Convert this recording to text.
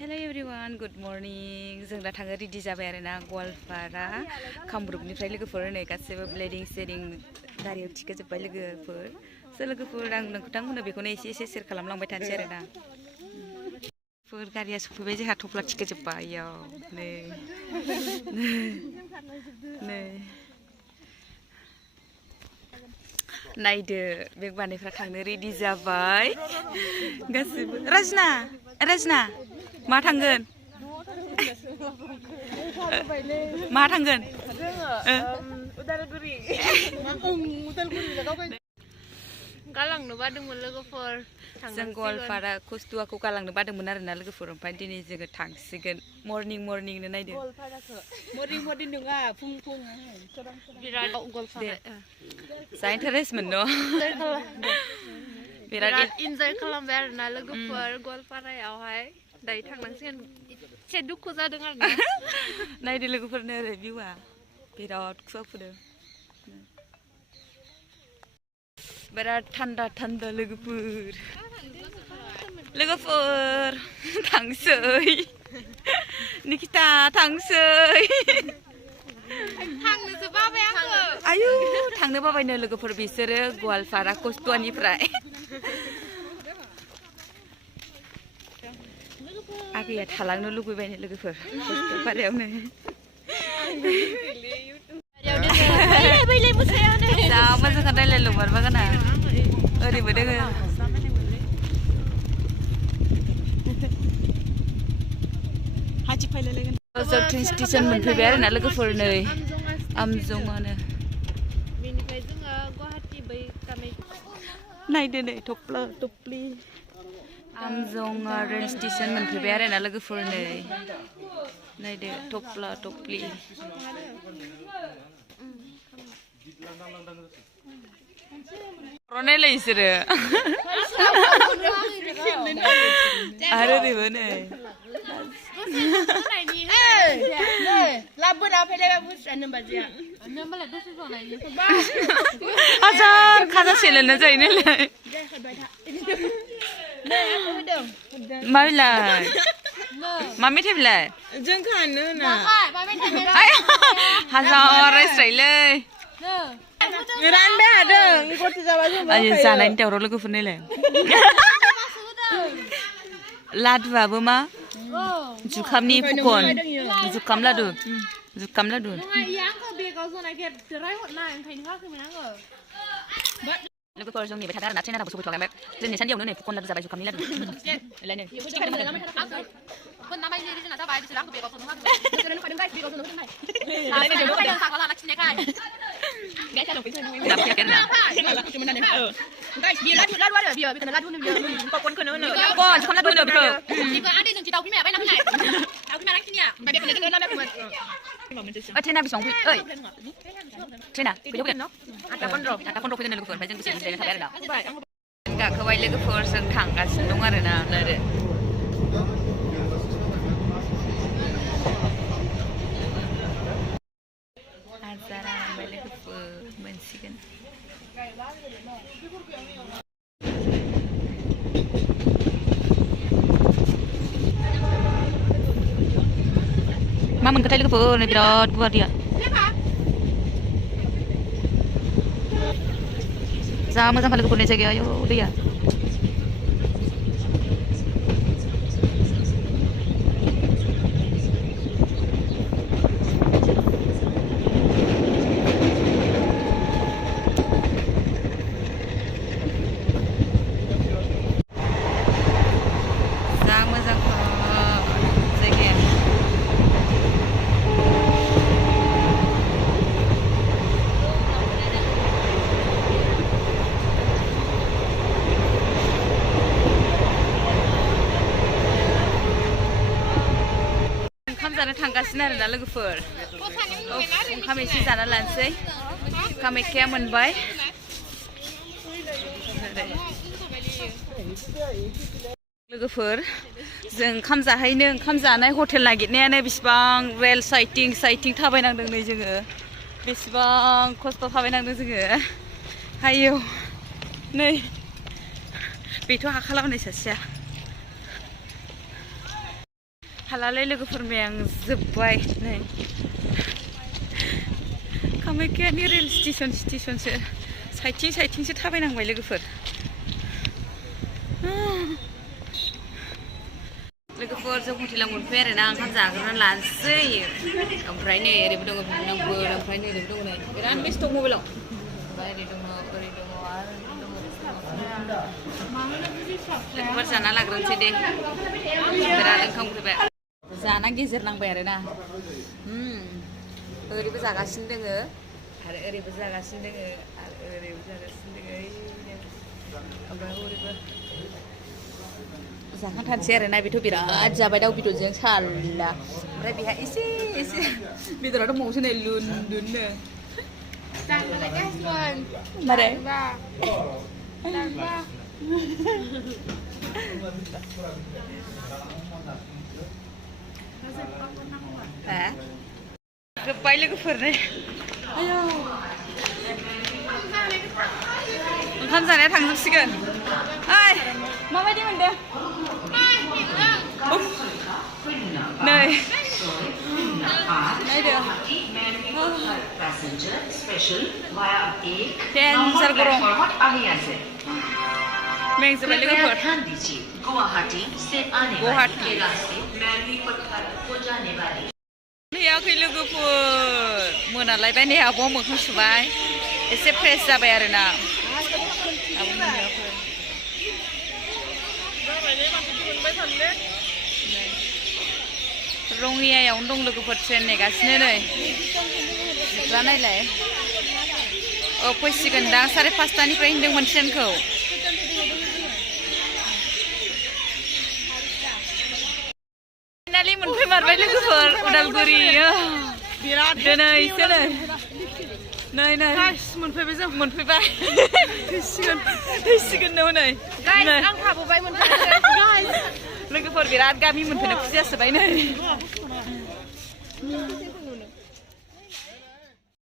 Hello everyone, good morning. जों दा थाङो रेडि जाबाय आरोना गवालपारा कामरुपनिफ्राय लोगोफोर नै गासैबो ब्लेडिं सेडिं गारियाव थिखोजोब्बाय लोगोफोर लोगोफोर आं नोंथांमोननो बेखौनो एसे शेयार खालामलांबाय थानोसै आरोना गारिया सफैबाय जोंहा थफ्ला थिखोजोब्बाय इयाव नै नायदो बेग बानायफ्रा थांनो रेडि जाबाय गासिबो राजना मा थांगोन मा थांगोन उदालगुरि गालांनो बादोंमोन लोगोफोर जों गवालपारा खस्तुवाखौ गालांनो बादोंमोन आरोना लोगोफोर ओमफ्राय दिनै जोङो थांसिगोन मर्निंनो नायदो मर्निं नङा फुं बिराद गवालपारा जा इन्टारेस्टमोन न' बिराद इन्जय खालामबाय आरोना लोगोफोर गवालपारायावहाय दायो थांनांसिगोन एसे दुखु जादों आरोना नायदो लोगोफोरनो ओरै भिउआ बिराद खुवा फुदों बिराद थान्दा लोगोफोर थांसै निकिता थांसै थांनोसो बाबाय आङो आयु थांनो बाबायनो लोगोफोर बिसोरो गवालपारा खस्तुवानिफ्राय आगैया थालांनो लुबैबायनो लोगोफोर खस्तुवापारायावनो जा मोजां रायलायलो मारबागाना ओरैबो दोङो जों ट्रेन स्टेसन मोनफैबाय आरोना लोगोफोर नै आमजङानो बेनिफ्राय जोङो गुवाहाटि बै नायदो नै थफ्ला थफ्लि आमजङा रेल स्टेसन मोनफैबाय आरोना लोगोफोर नै नायदो थफ्ला थफ्लि नायलाय इसोरो आरो ओरैबो नै हाजार खाजा सेलेना जायो नालाय मा बिलाय मा मेथाइ बिलाय जों खानो ना हाजार रायस्रायलै रानबाय हादों गथि जाबा जों जानायनि दावराव लोगोफोर नायलाय लादुआबो मा जुखामनि फुकन जुखाम लादु लोगोफोर जों नेबाय थादों आरोना ट्रेनाबो सफैथ'वाखै ओमफ्राय जोंनि सानदियावनो नै फुकन लादु जाबाय जुखामनि लादु ट्रेना बेसेबां फैयो ट्रेना फैदो फैगोन 8:15 फैगोन लोगोफोर ओमफ्राय जों दसे जिरायना थाबाय आरोना गाखोबाय लोगोफोर जों थांगासिनो दं आरोना हाजारा मोनबाय लोगोफोर मोनसिगोन मा मोनखोथाय लोगोफोर बिराद गुवार दैया जा मोजां लोगोफोरनि जायगायाव आयौ दैया जानो थांगासिनो आरोना लोगोफोर ओंखाम एसे जाना लानोसै कामाख्या मोनबाय लोगोफोर जों ओंखाम जानाय हटेल नागिरनायानो बेसेबां रेल साइटिं थाबायनांदों नै जोङो बेसेबां खस्थ' थाबायनांदों जोङो आयौ नै बेथ' हाखालामनाय सासेया हालालै लोगोफोर मेंजोब्बाय नै कामाख्यानि रेल स्टेशनसो साइथिंसो थाबायनांबाय लोगोफोर जों हटेलाव मोनफैबाय आरोना ओंखाम जाग्रोना लानोसै ओमफ्राय नै ओरैबो दङ बिनांबो ओमफ्राय नै ओरैबो दङ नै बिराद बेस्थ' मबाइलाव ओमफ्राय ओरै दङ आरो लोगोफोर जाना लाग्रोनोसै दे बिराद ओंखाम उखैबाय जाना गेजेर नांबाय आरोना ओरैबो जागासिनो दोङो आरो ओरैबो जागासिनो दोङो आरो ओरैबो जागासिनो दोङो ओमफ्राय ओरैबो जाखांथारसै आरोना बेथ' बिराद जाबाय दाउ बेदरजों साला ओमफ्राय बेहा एसे बेदरा दंबावोसो नै लुननो मारै जोब्बाय लोगोफोर नै आयौ ओंखाम जानाया थांजोबसिगोन ओइ माबायदि मोनदों नै नायदो डेन्जार गरम मेंजोब्बाय लोगोफोर गुवाहाटी फैयाखै लोगोफोर मोनालायबाय नै आब'आ मोखां सुबाय एसे फ्रेस जाबाय आरोना आब' मोनैयाखै रङियायावनो दं लोगोफोर ट्रेन नेगासिनो नै सिख्ला नायलाय फैसिगोन दा 5:30निफ्राय होनदोंमोन ट्रेनखौ फाइनालि मोनफैमारबाय लोगोफोर उदालगुरि दिनैसो नै मोनफैबाय जों मोनफैबाय थैसिगोन नो नै आं थाबोबाय मोनफैबाय लोगोफोर बिराद गामि मोनफैनो खुसि जासोबाय नै